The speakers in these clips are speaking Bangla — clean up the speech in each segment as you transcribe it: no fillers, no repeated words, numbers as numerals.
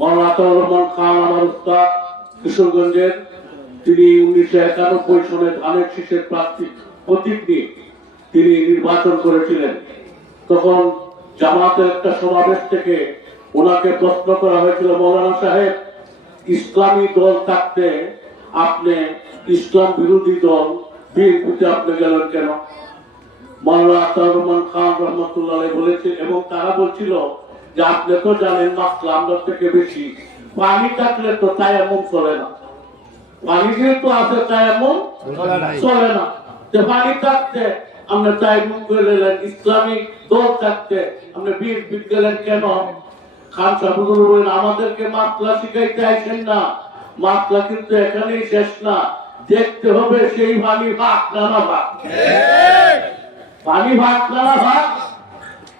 মাওলানা আতাউর রহমান খান আমার উস্তাদ কিশোরগঞ্জের, তিনি 1991 সনে ধানের শীষের প্রার্থী প্রতীক নিয়ে তিনি নির্বাচন করেছিলেন। তখন জামাতের একটা সমাবেশ থেকে ওনাকে প্রশ্ন করা হয়েছিল, মৌলানা সাহেব, ইসলামী দল থাকতে আপনি ইসলাম বিরোধী দল বিএনপিতে আপনি গেলেন কেন? মাওলানা আতাউর রহমান খান রহমতুল্লাহ বলেছে, এবং তারা বলছিল যে আপনি তো জানেন মাসলা আমরা থেকে বেশি, পানি থাকলে তো তায়াম্মুম চলে না, পানি যেহেতু আছে তায়াম্মুম চলে না, তো পানি থাকতে আমরা তায়াম্মুম করে নিলেন, ইসলামী দল থাকতে আমরা বিএনপি গেলেন কেন? খান সাহেব বলেন, আমাদেরকে মাসলা শিখাইতে আসেন না, মাসলা কিন্তু এখানেই শেষ না, দেখতে হবে সেই পানি ভাগ না না ভাগ, পানি ভাগ না না ভাগ,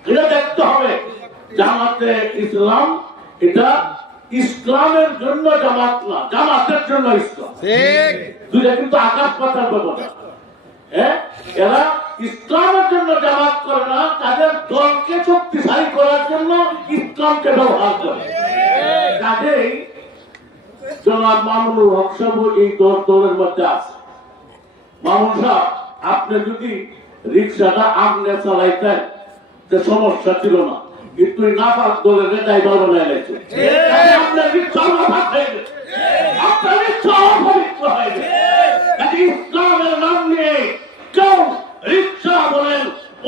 এটা দেখতে হবে। জামাতে ইসলাম এটা ইসলামের জন্য জামাত না, জামাতের জন্য ইসলাম, দুইটা কিন্তু আকাশ পাতাল ব্যাপার। এরা ইসলামের জন্য জামাত করে না, তাদের দলকে শক্তিশালী করার জন্য ইসলামকে ব্যবহার করে। কাজেই জনাব মামুনুল হক সাহেব এই দলের মধ্যে আছে। মামুন সাহেব, আপনি যদি রিক্সাটা আপনি চালাইতেন তো সমস্যা ছিল না, কিন্তু নাপাক দলের নেতাই ভালো না গেছে, আপনার রিক্সা নাপাক হয়ে গেছে, আপনার রিক্সা অপবিত্র হয়ে গেছে। ইসলামের নাম নিয়ে কেউ রিক্সা বলেন,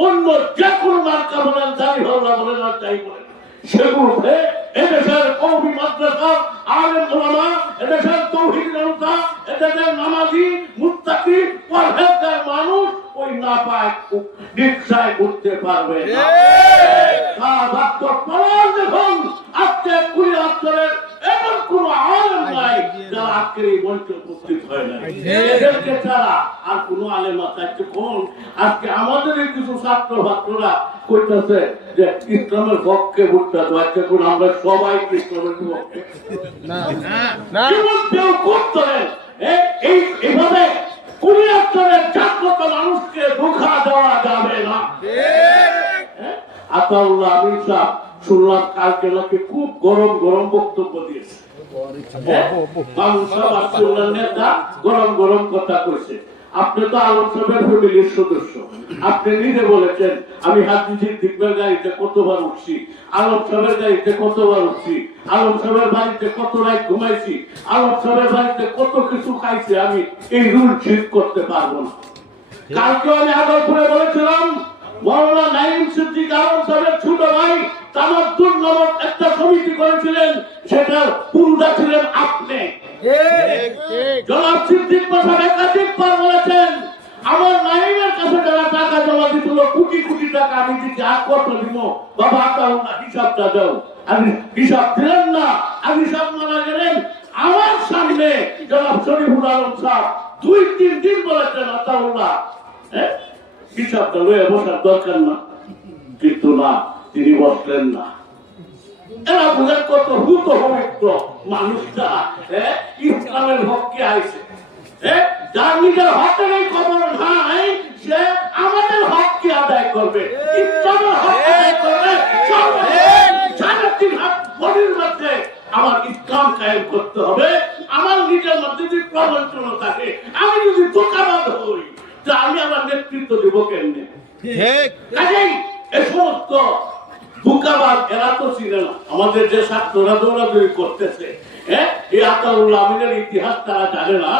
অন্য যে কোনো মার্কা বলেন, দাড়ি হল্লা বলেন আর যাই বলেন, সেগুলোতে এদেশের কওমি মাদ্রাসা, আলেম ওলামা, এদেশের তাওহীদ জনতা, এদেশের নামাজি মুত্তাকি পরহেজগার মানুষ ওই নাপাক রিক্সায় ঘুরতে পারবে না। দেখুন, আজকে কুড়ি অঞ্চলের এমন কোন আলেম নাই যারা আজকের এই মঞ্চে উপস্থিত হয় না, এদেরকে ছাড়া আর কোন আলেম আছে? কোন আজকে আমাদের এই কিছু ছাত্র ছাত্ররা কইতেছে যে ইসলামের পক্ষে ভোটটা দেওয়াচ্ছে, কোন আমরা সবাই ইসলামের পক্ষে না, কেউ করতেন এইভাবে কুড়ি অঞ্চলের জাগ্রত মানুষকে ধোঁকা দেওয়া যাবে না। আতাউল্লাহ আমিন সাহেব শুনলাম কালকে নাকি খুব গরম গরম বক্তব্য দিয়েছে, নেতা গরম গরম কথা কইছে। আপনি তো আলম সাহেবের ফ্যামিলির সদস্য, আপনি নিজে বলেছেন আমি হাজি সিদ্দিকের গাড়িতে কতবার উঠছি, আলম সাহেবের গাড়িতে কতবার উঠছি, আলম সাহেবের বাড়িতে কত রাত ঘুমাইছি, আলম সাহেবের বাড়িতে কত কিছু খাইছি, আমি এই রুল ঠিক করতে পারবো না। কালকে আমি আদরপুরে বলেছিলাম মাওলানা নাঈম সিদ্দিক আলম সাহেবের ছোট ভাই তামাদ্দুন নামক একটা সমিতি করেছিলেন, সেটার পুরোটা ছিলেন আপনি। জনাব সিদ্দিক বাসা একাধিকবার বলেছেন আমার নাঈমের কাছে যারা টাকা জমা দিছিল কোটি কোটি টাকা আমি দিচ্ছি, আর কত দিব বাবা আতাউল্লাহ হিসাবটা দাও। আমি হিসাব দিলেন না, আমি হিসাব মারা গেলেন আমার সামনে। জনাব শরীফুল আলম সাহেব 2-3 দিন বলেছেন আতাউল্লাহ হিসাবটা লয়ে বসার দরকার না, কিন্তু না, তিনি বসলেন না। এরা বুঝেন কত হুত পবিত্র মানুষটা ইসলামের পক্ষে আইছে, যার নিজের হকের এই খবর নাই সে আমাদের হককে আদায় করবে, ইসলামের হক আদায় করবে। সাড়ে 3 হাত বডির মধ্যে আমার ইসলাম কায়েম করতে হবে। আমার নিজের মধ্যে যদি প্রবঞ্চনা থাকে, আমি যদি ধোঁকাবাজ হই, তা আমি আমার নেতৃত্ব দেবো কেমনে? কাজেই এই সমস্ত ধোঁকাবাজ এরা তো ছিল না। আমাদের যে ছাত্ররা দৌড়াদৌড়ি করতেছে, এই আতাউল্লাহ আমিনের ইতিহাস তারা জানে না।